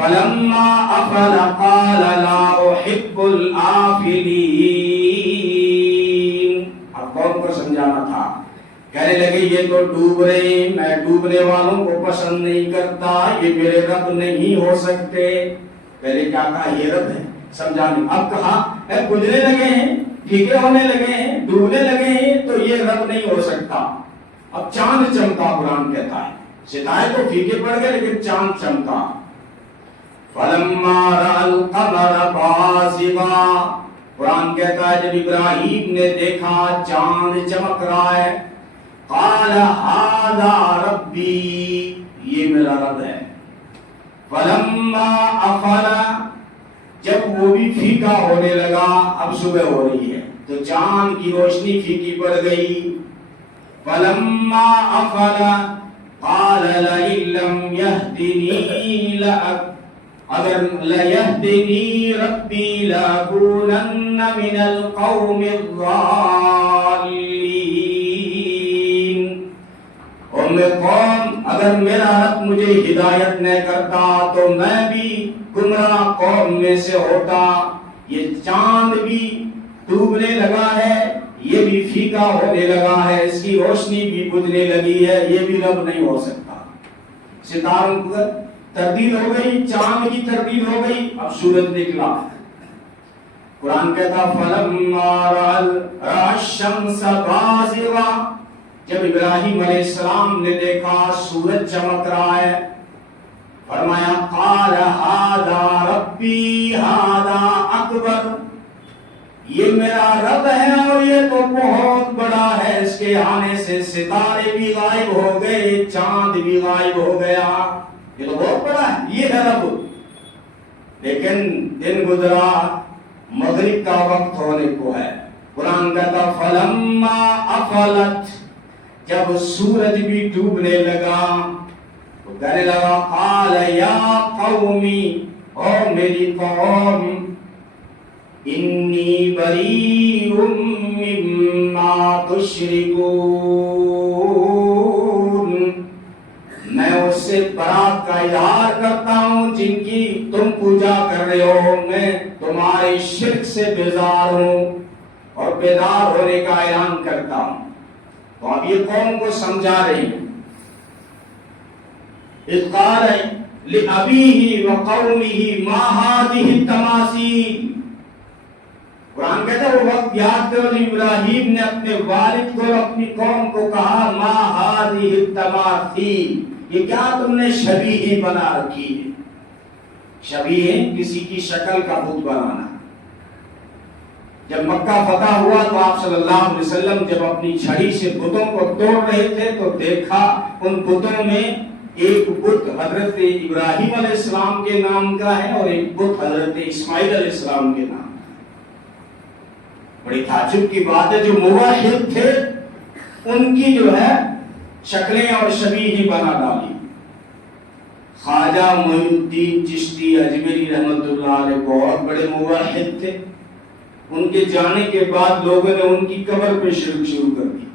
فلما افل قال لا احب الآفلین. اب قوم کو سمجھانا تھا. کہنے لگے یہ تو ڈوب رہے ہیں، میں ڈوبنے والوں کو پسند نہیں کرتا، یہ میرے رب نہیں ہو سکتے. پہلے کیا کہا؟ یہ رب ہے، سمجھانے. اب کہا بجھنے لگے ہیں، پھیکے ہونے لگے ہیں، ڈوبنے لگے ہیں، تو یہ رب نہیں ہو سکتا. اب چاند چمکا، قرآن کہتا ہے ستارے تو پھیکے پڑ گئے لیکن چاند چمکا. فلما رأى القمر بازغا، قرآن کہتا ہے جب ابراہیم نے دیکھا چاند چمک رہا ہے، قال هذا ربی، یہ میرا رب ہے. فلما افل، جب وہ بھی پھیکا ہونے لگا، اب صبح ہو رہی ہے تو چاند کی روشنی پھیکی پڑ گئی. فلما افل قال لئن لم يهدني اگر لَيَهْدِنِي رَبِّي لَأَكُونَنَّ مِنَ الْقَوْمِ الضَّالِّينَ. اور میں قوم، اگر میرا رب مجھے ہدایت نہ کرتا تو میں بھی گمراہ قوم میں سے ہوتا. یہ چاند بھی ڈوبنے لگا ہے، یہ بھی پھیکا ہونے لگا ہے، اس کی روشنی بھی بجھنے لگی ہے، یہ بھی رب نہیں ہو سکتا. ستاروں پر تبدیل ہو گئی، چاند کی تبدیل ہو گئی، اب سورج نکلا. قرآن کہتا فلما رأى الشمس بازغا، جب ابراہیم علیہ السلام نے دیکھا سورج چمک رہا ہے، فرمایا قال هذا ربی هذا اکبر، یہ میرا رب ہے اور یہ تو بہت بڑا ہے، اس کے آنے سے ستارے بھی غائب ہو گئے، چاند بھی غائب ہو گیا، یہ تو بہت بڑا ہے، یہ ہے رب. لیکن دن گزرا، مغرب کا وقت ہونے کو ہے. قرآن کہتا فلما افلت، جب سورج بھی ڈوبنے لگا تو کہنے لگا قال یا قومی، او میری قوم، انی بریء مما تشرکون، میں اس سے برات کا اظہار کرتا ہوں جن کی تم پوجا کر رہے ہو. میں تمہارے شرک سے بیزار ہوں اور بیدار ہونے کا اعلان کرتا ہوں. تو اب یہ قوم کو سمجھا رہی ہیں. اذ قال لأبیہ وقومہ ما هذه التماثیل، قرآن کہتا ہے وہ وقت یاد کرو ابراہیم نے اپنے والد کو اور اپنی قوم کو کہا ما هذه التماثیل، یہ کیا تم نے شبیہ بنا رکھی ہے. شبیہ کسی کی شکل کا بت بنانا. جب مکہ فتح ہوا تو آپ صلی اللہ علیہ وسلم جب اپنی چھڑی سے بتوں کو توڑ رہے تھے تو دیکھا ان بتوں میں ایک بت حضرت ابراہیم علیہ السلام کے نام کا ہے اور ایک بت حضرت اسماعیل علیہ السلام کے نام. بڑی تعجب کی بات ہے، جو موحد تھے ان کی جو ہے شکلیں اور شبیہ بنا ڈالی. خواجہ معین الدین چشتی اجمیری رحمۃ اللہ علیہ بہت بڑے موحد تھے. ان کے جانے کے بعد لوگوں نے ان کی قبر پہ شرک شروع کر دی.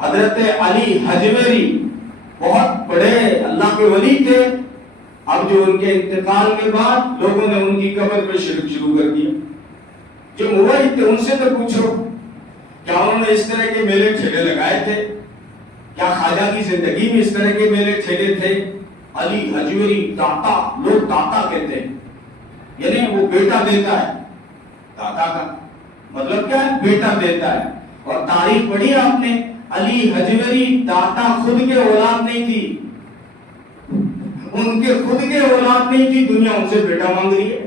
حضرت علی حجویری بہت بڑے اللہ کے ولی تھے، اب جو ان کے انتقال کے بعد لوگوں نے ان کی قبر پہ شرک شروع کر دیا. جو موحد تھے ان سے تو پوچھو کیا انہوں نے اس طرح کے میلے ٹھیلے لگائے تھے؟ کیا خواجہ کی زندگی میں اس طرح کے میلے ٹھیلے تھے؟ علی حجویری داتا، لوگ داتا کہتے ہیں، یعنی وہ بیٹا دیتا ہے. داتا کا مطلب کیا ہے؟ بیٹا دیتا ہے. اور تاریخ پڑھی آپ نے، علی حجویری داتا خود کے اولاد نہیں تھی، ان کے خود کے اولاد نہیں تھی، دنیا ان سے بیٹا مانگ رہی ہے.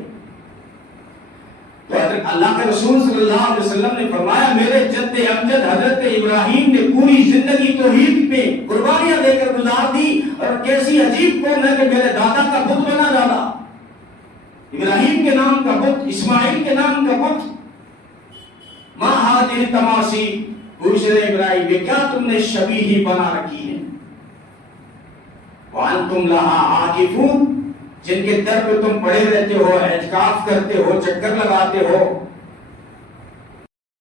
تو اللہ کے رسول صلی اللہ علیہ وسلم نے فرمایا میرے جد امجد حضرت ابراہیم نے پوری زندگی توحید پہ قربانیاں دے کر گزار دی، اور کیسی عجیب قوم ہے کہ میرے دادا کا بت بنا ڈالا. ابراہیم کے نام کا بت، اسماعیل کے نام کا بت. ما هذه التماثیل، پوچھ رہے ابراہیم یہ کیا تم نے شبیہ بنا رکھی ہے. وانتم لها عاکفون، جن کے در پہ تم پڑے رہتے ہو، اعتکاف کرتے ہو، چکر لگاتے ہو،